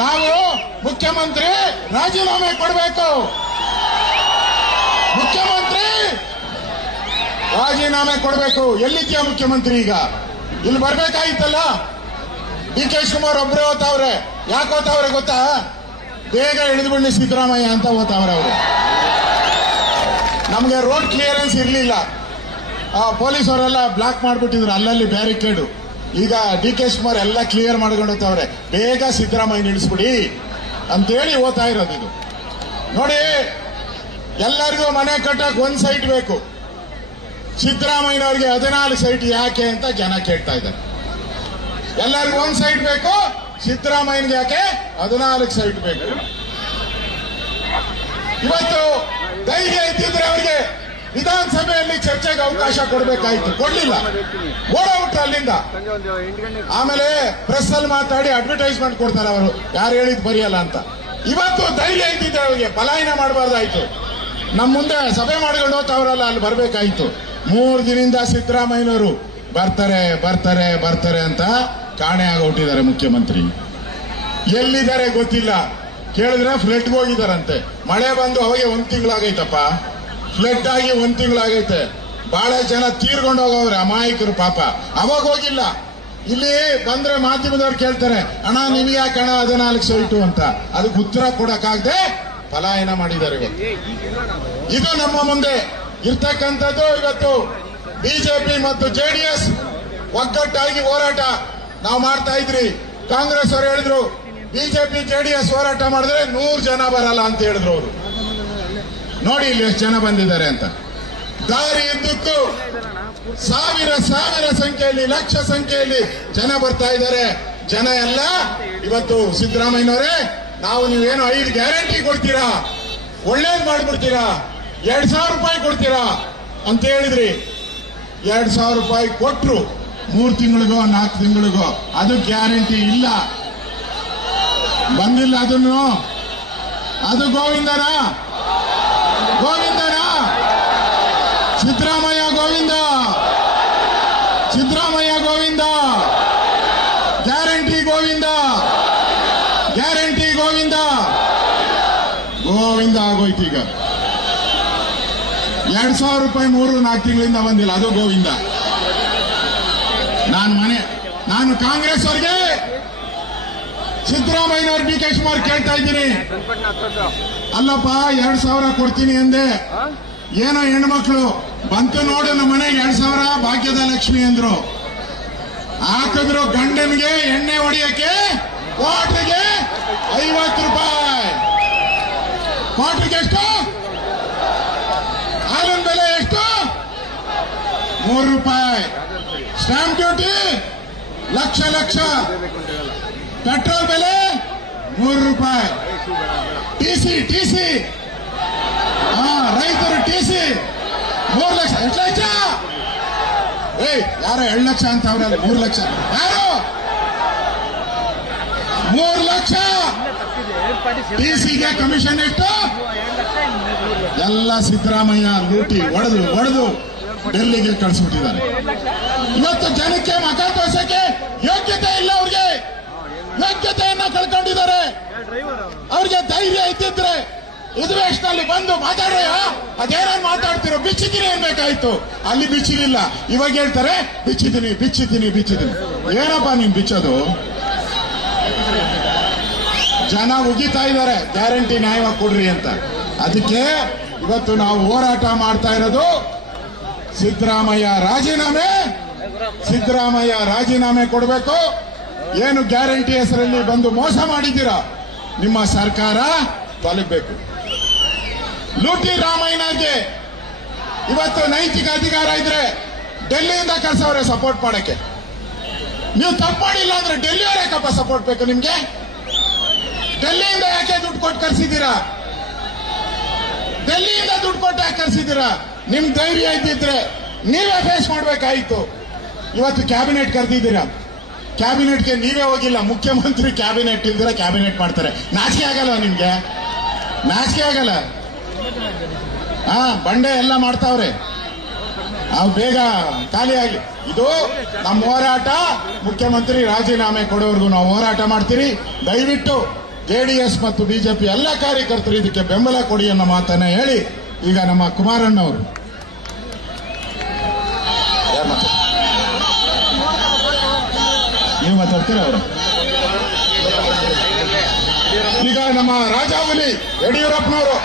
ನಾವು ಮುಖ್ಯಮಂತ್ರಿ ರಾಜೀನಾಮೆ ಕೊಡಬೇಕು. ಮುಖ್ಯಮಂತ್ರಿ ರಾಜೀನಾಮೆ ಕೊಡಬೇಕು. ಎಲ್ಲಿದ್ಯಾ ಮುಖ್ಯಮಂತ್ರಿ? ಈಗ ಇಲ್ಲಿ ಬರ್ಬೇಕಾಗಿತ್ತಲ್ಲ. DK ಶಿವಕುಮಾರ್ ಒಬ್ಬರೇ ಓದ್ತಾವ್ರೆ. ಯಾಕೆ ಓದ್ತಾವ್ರೆ ಗೊತ್ತಾ? ಬೇಗ ಹಿಡಿದುಬಿಡಿ ಸಿದ್ದರಾಮಯ್ಯ ಅಂತ ಓದ್ತಾವ್ರೆ ಅವರು. ನಮಗೆ ರೋಡ್ ಕ್ಲಿಯರೆನ್ಸ್ ಇರಲಿಲ್ಲ, ಪೊಲೀಸ್ ಅವರೆಲ್ಲ ಬ್ಲಾಕ್ ಮಾಡಿಬಿಟ್ಟಿದ್ರು, ಅಲ್ಲಲ್ಲಿ ಬ್ಯಾರಿಕೇಡು. ಈಗ DK ಶಿವಕುಮಾರ್ ಎಲ್ಲ ಕ್ಲಿಯರ್ ಮಾಡ್ಕೊಂಡು ಹೋಗ್ತಾವ್ರೆ. ಬೇಗ ಸಿದ್ದರಾಮಯ್ಯ ನಿಲ್ಲಿಸ್ಬಿಡಿ ಅಂತೇಳಿ ಓದ್ತಾ ಇರೋದು ಇದು. ನೋಡಿ, ಎಲ್ಲರಿಗೂ ಮನೆ ಕಟ್ಟಕ್ಕೆ ಒಂದು ಸೈಟ್ ಬೇಕು. ಸಿದ್ದರಾಮಯ್ಯನವ್ರಿಗೆ 14 ಸೈಟ್ ಯಾಕೆ ಅಂತ ಜನ ಕೇಳ್ತಾ ಇದ್ದಾರೆ. ಎಲ್ಲರಿಗೂ ಒಂದು ಸೈಟ್ ಬೇಕು, ಸಿದ್ದರಾಮಯ್ಯನಿಗೆ ಯಾಕೆ 14 ಸೈಟ್ ಬೇಕು? ಇವತ್ತು ಧೈರ್ಯ ಇದ್ದಿದ್ರೆ ಅವರಿಗೆ ವಿಧಾನಸಭೆಯಲ್ಲಿ ಚರ್ಚೆಗೆ ಅವಕಾಶ ಕೊಡಬೇಕಾಯ್ತು, ಕೊಡ್ಲಿಲ್ಲ, ಓಡೋಗ್ಬಿಟ್ರು ಅಲ್ಲಿಂದ. ಆಮೇಲೆ ಪ್ರೆಸ್ ಅಲ್ಲಿ ಮಾತಾಡಿ ಅಡ್ವರ್ಟೈಸ್ಮೆಂಟ್ ಕೊಡ್ತಾರೆ ಅವರು, ಯಾರು ಹೇಳಿದ್ ಬರೆಯಲ್ಲ ಅಂತ. ಇವತ್ತು ಧೈರ್ಯ ಇದ್ದಿದ್ರೆ ಅವರಿಗೆ ಪಲಾಯನ ಮಾಡಬಾರ್ದಾಯ್ತು. ನಮ್ಮ ಮುಂದೆ ಸಭೆ ಮಾಡ್ಕೊಂಡು ಹೋಗ್ತಾವ್ರಲ್ಲ, ಅಲ್ಲಿ ಬರ್ಬೇಕಾಯ್ತು. 3 ದಿನದಿಂದ ಸಿದ್ದರಾಮಯ್ಯನವರು ಬರ್ತಾರೆ ಬರ್ತಾರೆ ಬರ್ತಾರೆ ಅಂತ ಕಾಣೆ ಆಗೋಟಿದ್ದಾರೆ ಮುಖ್ಯಮಂತ್ರಿ. ಎಲ್ಲಿದ್ದಾರೆ ಗೊತ್ತಿಲ್ಲ. ಕೇಳಿದ್ರೆ ಫ್ಲಡ್ಗೆ ಹೋಗಿದಾರಂತೆ. ಮಳೆ ಬಂದು ಅವಾಗೆ 1 ತಿಂಗಳಾಗೈತಪ್ಪ. ಫ್ಲಡ್ ಆಗಿ 1 ತಿಂಗಳಾಗೈತೆ. ಬಹಳ ಜನ ತೀರ್ಕೊಂಡು ಹೋಗವ್ರೆ, ಅಮಾಯಕರು ಪಾಪ. ಅವಾಗ ಹೋಗಿಲ್ಲ. ಇಲ್ಲಿ ಬಂದ್ರೆ ಮಾಧ್ಯಮದವ್ರು ಕೇಳ್ತಾರೆ, ಅಣ್ಣ ನಿಮ್ಗೆ ಯಾಕೆ ಅಣ್ಣ 14 ಸೈಟು ಅಂತ. ಅದಕ್ಕೆ ಉತ್ತರ ಕೊಡಕ್ಕಾಗದೆ ಪಲಾಯನ ಮಾಡಿದ್ದಾರೆ ಇವತ್ತು. ಇದು ನಮ್ಮ ಮುಂದೆ ಇರ್ತಕ್ಕಂಥದ್ದು. ಇವತ್ತು ಬಿಜೆಪಿ ಮತ್ತು JDS ಒಗ್ಗಟ್ಟಾಗಿ ಹೋರಾಟ ನಾವು ಮಾಡ್ತಾ ಇದ್ರಿ. ಕಾಂಗ್ರೆಸ್ ಅವರು ಹೇಳಿದ್ರು ಬಿಜೆಪಿ JDS ಹೋರಾಟ ಮಾಡಿದ್ರೆ 100 ಜನ ಬರಲ್ಲ ಅಂತ ಹೇಳಿದ್ರು ಅವರು. ನೋಡಿ ಇಲ್ಲಿ ಎಷ್ಟು ಜನ ಬಂದಿದ್ದಾರೆ ಅಂತ. ದಾರಿ ಇದ್ದಕ್ಕೂ ಸಾವಿರ ಸಂಖ್ಯೆಯಲ್ಲಿ, ಲಕ್ಷ ಸಂಖ್ಯೆಯಲ್ಲಿ ಜನ ಬರ್ತಾ ಇದ್ದಾರೆ. ಜನ ಎಲ್ಲ ಇವತ್ತು ಸಿದ್ದರಾಮಯ್ಯನವರೇ, ನಾವು ನೀವೇನು 5 ಗ್ಯಾರಂಟಿ ಕೊಡ್ತೀರಾ, ಒಳ್ಳೇದು ಮಾಡ್ಬಿಡ್ತೀರಾ, 2,000 ರೂಪಾಯಿ ಕೊಡ್ತೀರಾ ಅಂತ ಹೇಳಿದ್ರಿ. 2,000 ರೂಪಾಯಿ ಕೊಟ್ರು 3 ತಿಂಗಳಿಗೋ 4 ತಿಂಗಳಿಗೋ. ಅದು ಗ್ಯಾರಂಟಿ ಇಲ್ಲ, ಬಂದಿಲ್ಲ. ಅದನ್ನು ಅದು ಗೋವಿಂದನ ಸಿದ್ದರಾಮಯ್ಯ ಗೋವಿಂದ, ಸಿದ್ದರಾಮಯ್ಯ ಗೋವಿಂದ, ಗ್ಯಾರಂಟಿ ಗೋವಿಂದ, ಗ್ಯಾರಂಟಿ ಗೋವಿಂದ, ಗೋವಿಂದ ಆಗೋಯ್ತು. ಈಗ 2,000 ರೂಪಾಯಿ 3-4 ತಿಂಗಳಿಂದ ಬಂದಿಲ್ಲ, ಅದು ಗೋವಿಂದ. ನಾನು ಕಾಂಗ್ರೆಸ್ ಅವರಿಗೆ, ಸಿದ್ದರಾಮಯ್ಯನವ್ರು DK ಶಿವಕುಮಾರ್ ಕೇಳ್ತಾ ಇದ್ದೀನಿ, ಅಲ್ಲಪ್ಪ 2,000 ಕೊಡ್ತೀನಿ ಅಂದೆ, ಏನೋ ಹೆಣ್ಮಕ್ಳು ಬಂತು ನೋಡು ನಮ್ಮ ಮನೆಗೆ 2,000 ಭಾಗ್ಯದ ಲಕ್ಷ್ಮಿ ಅಂದ್ರು. ಹಾಕಿದ್ರು ಗಂಡನಿಗೆ ಎಣ್ಣೆ ಹೊಡಿಯಕ್ಕೆ ಕ್ವಾರ್ಟರ್ಗೆ 50 ರೂಪಾಯಿ. ಕ್ವಾರ್ಟರ್ಗೆ ಎಷ್ಟು? ಹಾಲಿನ ಬೆಲೆ ಎಷ್ಟು? 3 ರೂಪಾಯಿ. Stamp duty lakh. ಪೆಟ್ರೋಲ್ ಬೆಲೆ 3 ರೂಪಾಯಿ. ಟಿಸಿ ರೈತರು ಟಿಸಿ 3 ಲಕ್ಷ. ಎಷ್ಟು ಲಕ್ಷ? ಯಾರೋ 2 ಲಕ್ಷ ಅಂತ ಅವ್ರಲ್ಲ, 3 ಲಕ್ಷ. ಯಾರು 3 ಲಕ್ಷ? ಟಿಸಿಗೆ ಕಮಿಷನ್ ಎಷ್ಟು? ಎಲ್ಲ ಸಿದ್ದರಾಮಯ್ಯ ಲೂಟಿ ಹೊಡೆದು ಡೆಲ್ಲಿಗೆ ಕಳಿಸ್ಬಿಟ್ಟಿದ್ದಾರೆ. ಇವತ್ತು ಜನಕ್ಕೆ ಮತ ತೋರ್ಸಕ್ಕೆ ಯೋಗ್ಯತೆ ಇಲ್ಲ, ಅವ್ರಿಗೆ ಯೋಗ್ಯತೆಯನ್ನ ಕಳ್ಕೊಂಡಿದ್ದಾರೆ. ಅವ್ರಿಗೆ ಧೈರ್ಯ ಇದ್ದಿದ್ರೆ ಉದ್ವೇಶದಲ್ಲಿ ಬಂದು ಮಾತಾಡ್ರೆ ಅದೇನೇನು ಮಾತಾಡ್ತಿರೋ, ಬಿಚ್ಚಿದ್ದೀನಿ ಅನ್ಬೇಕಾಯ್ತು. ಅಲ್ಲಿ ಬಿಚ್ಚಿಲಿಲ್ಲ. ಇವಾಗ ಹೇಳ್ತಾರೆ ಬಿಚ್ಚಿದ್ದೀನಿ. ಏನಪ್ಪ ನೀನ್ ಬಿಚ್ಚೋದು? ಜನ ಉಗಿತಾ ಇದ್ದಾರೆ ಗ್ಯಾರಂಟಿ ನ್ಯಾಯವಾಗಿ ಕೊಡ್ರಿ ಅಂತ. ಅದಕ್ಕೆ ಇವತ್ತು ನಾವು ಹೋರಾಟ ಮಾಡ್ತಾ ಇರೋದು ಸಿದ್ದರಾಮಯ್ಯ ರಾಜೀನಾಮೆ ಕೊಡಬೇಕು. ಏನು ಗ್ಯಾರಂಟಿ ಹೆಸರಲ್ಲಿ ಬಂದು ಮೋಸ ಮಾಡಿದ್ದೀರಾ, ನಿಮ್ಮ ಸರ್ಕಾರ ತೊಲಗಬೇಕು. ಲೂಟಿ ರಾಮಯ್ಯನವ್ರಿಗೆ ಇವತ್ತು ನೈತಿಕ ಅಧಿಕಾರ ಇದ್ರೆ ಡೆಲ್ಲಿಯಿಂದ ಕಳ್ಸವ್ರೆ ಸಪೋರ್ಟ್ ಮಾಡಕ್ಕೆ. ನೀವು ತಪ್ಪು ಮಾಡಿಲ್ಲ ಅಂದ್ರೆ ಡೆಲ್ಲಿಯವರೇ ಕಪ್ಪ ಸಪೋರ್ಟ್ ಬೇಕು ನಿಮ್ಗೆ. ಡೆಲ್ಲಿಯಿಂದ ಯಾಕೆ ದುಡ್ಡು ಕೊಟ್ಟು ಕರ್ಸಿದ್ದೀರಾ? ಡೆಲ್ಲಿಯಿಂದ ದುಡ್ಡು ಕೊಟ್ಟು ಯಾಕೆ ಕರ್ಸಿದ್ದೀರಾ? ನಿಮ್ ಧೈರ್ಯ ಇದ್ದಿದ್ರೆ ನೀವೇ ಫೇಸ್ ಮಾಡ್ಬೇಕಾಯ್ತು. ಇವತ್ತು ಕ್ಯಾಬಿನೆಟ್ ಕರೆದಿದ್ದೀರಾ, ಕ್ಯಾಬಿನೆಟ್ಗೆ ನೀವೇ ಹೋಗಿಲ್ಲ. ಮುಖ್ಯಮಂತ್ರಿ ಕ್ಯಾಬಿನೆಟ್ ಇಲ್ದಿರ ಕ್ಯಾಬಿನೆಟ್ ಮಾಡ್ತಾರೆ. ನಾಚಿಕೆ ಆಗಲ್ಲ ನಿಮ್ಗೆ? ನಾಚಿಕೆ ಆಗಲ್ಲ? ಬಂಡೆ ಎಲ್ಲ ಮಾಡ್ತಾವ್ರೆ. ಅವು ಬೇಗ ಖಾಲಿಯಾಗಿ. ಇದು ನಮ್ಮ ಹೋರಾಟ. ಮುಖ್ಯಮಂತ್ರಿ ರಾಜೀನಾಮೆ ಕೊಡೋವರೆಗೂ ನಾವು ಹೋರಾಟ ಮಾಡ್ತೀರಿ. ದಯವಿಟ್ಟು ಜೆಡಿಎಸ್ ಮತ್ತು ಬಿಜೆಪಿ ಎಲ್ಲ ಕಾರ್ಯಕರ್ತರು ಇದಕ್ಕೆ ಬೆಂಬಲ ಕೊಡಿ ಅನ್ನೋ ಮಾತನ್ನ ಹೇಳಿ ಈಗ ನಮ್ಮ ಕುಮಾರಣ್ಣವರು ನೀವು ಮಾತಾಡ್ತೀರಾ ಅವರು ಈಗ ನಮ್ಮ ರಾಜಾಹುಲಿ ಯಡಿಯೂರಪ್ಪನವರು